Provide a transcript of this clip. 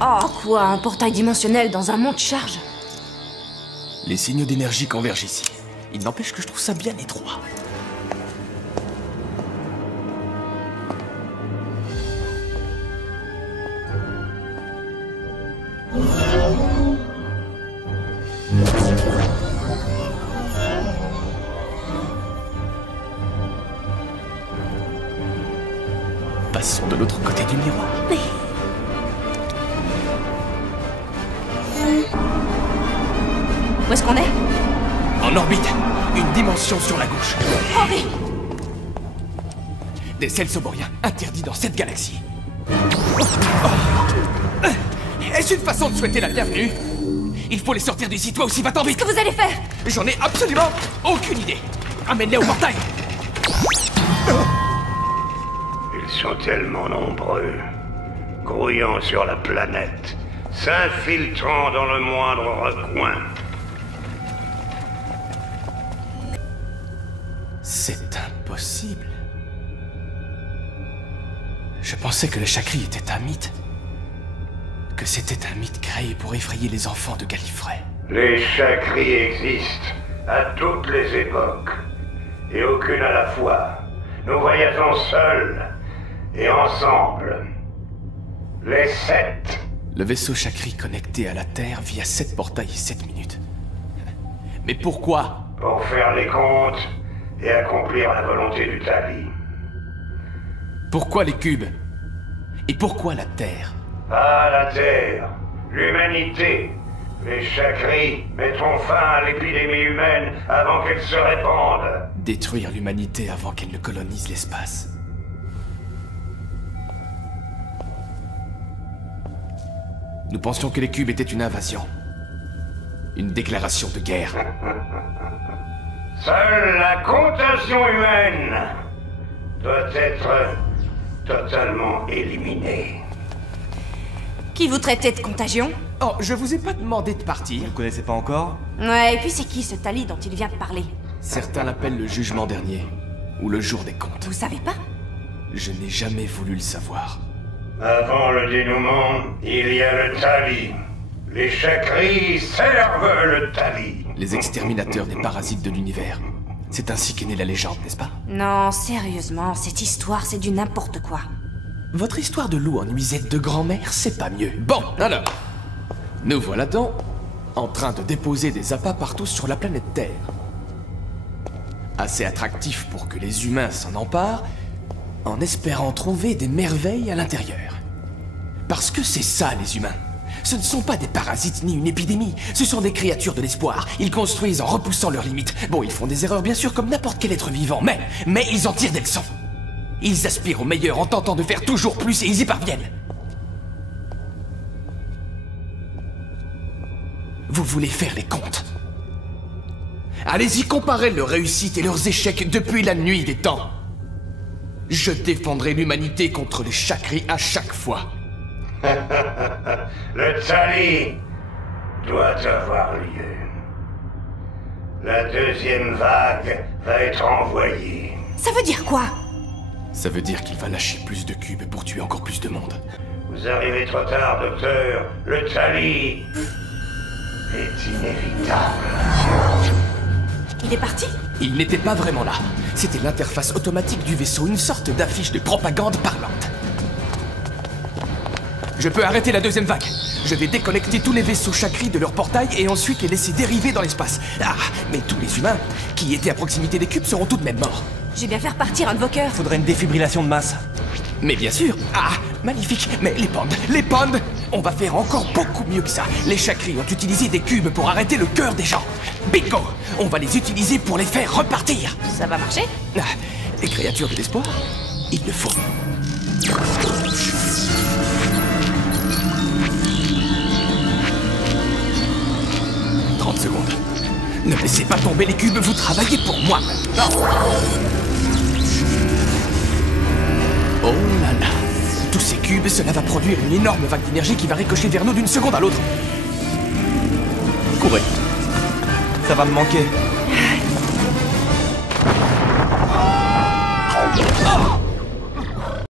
Oh, quoi, un portail dimensionnel dans un monde charge? Les signaux d'énergie convergent ici. Il n'empêche que je trouve ça bien étroit. Passons de l'autre côté du miroir. Où est-ce qu'on est? En orbite, une dimension sur la gauche. Henri! Des Celsoboriens interdits dans cette galaxie. Est-ce une façon de souhaiter la bienvenue? Il faut les sortir d'ici, toi aussi, va-t'en vite! Qu'est-ce que vous allez faire? J'en ai absolument aucune idée. Amène-les au portail. Ils sont tellement nombreux, grouillant sur la planète, s'infiltrant dans le moindre recoin. C'est impossible. Je pensais que le Chakri était un mythe. Que c'était un mythe créé pour effrayer les enfants de Gallifrey. Les Chakris existent à toutes les époques, et aucune à la fois. Nous voyageons seuls et ensemble. Les 7. Le vaisseau Chakri connecté à la Terre via 7 portails et 7 minutes. Mais pourquoi? Pour faire les comptes et accomplir la volonté du Tali. Pourquoi les cubes? Et pourquoi la Terre? Pas la Terre, l'humanité. Les Chakris mettront fin à l'épidémie humaine avant qu'elle se répande. Détruire l'humanité avant qu'elle ne colonise l'espace. Nous pensions que les cubes étaient une invasion. Une déclaration de guerre. Seule la contagion humaine doit être totalement éliminée. Qui vous traitait de contagion? Oh, je vous ai pas demandé de partir. Vous connaissez pas encore? Ouais, et puis c'est qui ce Tali dont il vient de parler? Certains l'appellent le jugement dernier, ou le jour des comptes. Vous savez pas? Je n'ai jamais voulu le savoir. Avant le dénouement, il y a le Tali. Les Chakris servent le Tali. Les exterminateurs des parasites de l'univers. C'est ainsi qu'est née la légende, n'est-ce pas? Non, sérieusement, cette histoire, c'est du n'importe quoi. Votre histoire de loup en nuisette de grand-mère, c'est pas mieux. Bon, alors, nous voilà donc en train de déposer des appâts partout sur la planète Terre. Assez attractif pour que les humains s'en emparent, en espérant trouver des merveilles à l'intérieur. Parce que c'est ça, les humains. Ce ne sont pas des parasites ni une épidémie, ce sont des créatures de l'espoir. Ils construisent en repoussant leurs limites. Bon, ils font des erreurs bien sûr comme n'importe quel être vivant, mais ils en tirent des leçons. Ils aspirent au meilleur en tentant de faire toujours plus et ils y parviennent. Vous voulez faire les comptes? Allez-y, comparez leurs réussites et leurs échecs depuis la nuit des temps. Je défendrai l'humanité contre les Chakris à chaque fois. Le Tali doit avoir lieu. La deuxième vague va être envoyée. Ça veut dire quoi? Ça veut dire qu'il va lâcher plus de cubes pour tuer encore plus de monde. Vous arrivez trop tard, docteur. Le Tali est inévitable. Il est parti? Il n'était pas vraiment là. C'était l'interface automatique du vaisseau, une sorte d'affiche de propagande parlante. Je peux arrêter la deuxième vague. Je vais déconnecter tous les vaisseaux Chakri de leur portail et ensuite les laisser dériver dans l'espace. Ah, mais tous les humains qui étaient à proximité des cubes seront tout de même morts. J'ai bien faire partir un de vos cœurs. Faudrait une défibrillation de masse. Mais bien sûr. Ah, magnifique. Mais les pandes, on va faire encore beaucoup mieux que ça. Les Chakri ont utilisé des cubes pour arrêter le cœur des gens. Bingo! On va les utiliser pour les faire repartir. Ça va marcher? Ah, les créatures de l'espoir, il le faut. 30 secondes. Ne laissez pas tomber les cubes, vous travaillez pour moi maintenant. Oh là là. Tous ces cubes, cela va produire une énorme vague d'énergie qui va ricocher vers nous d'une seconde à l'autre. Courez. Ça va me manquer.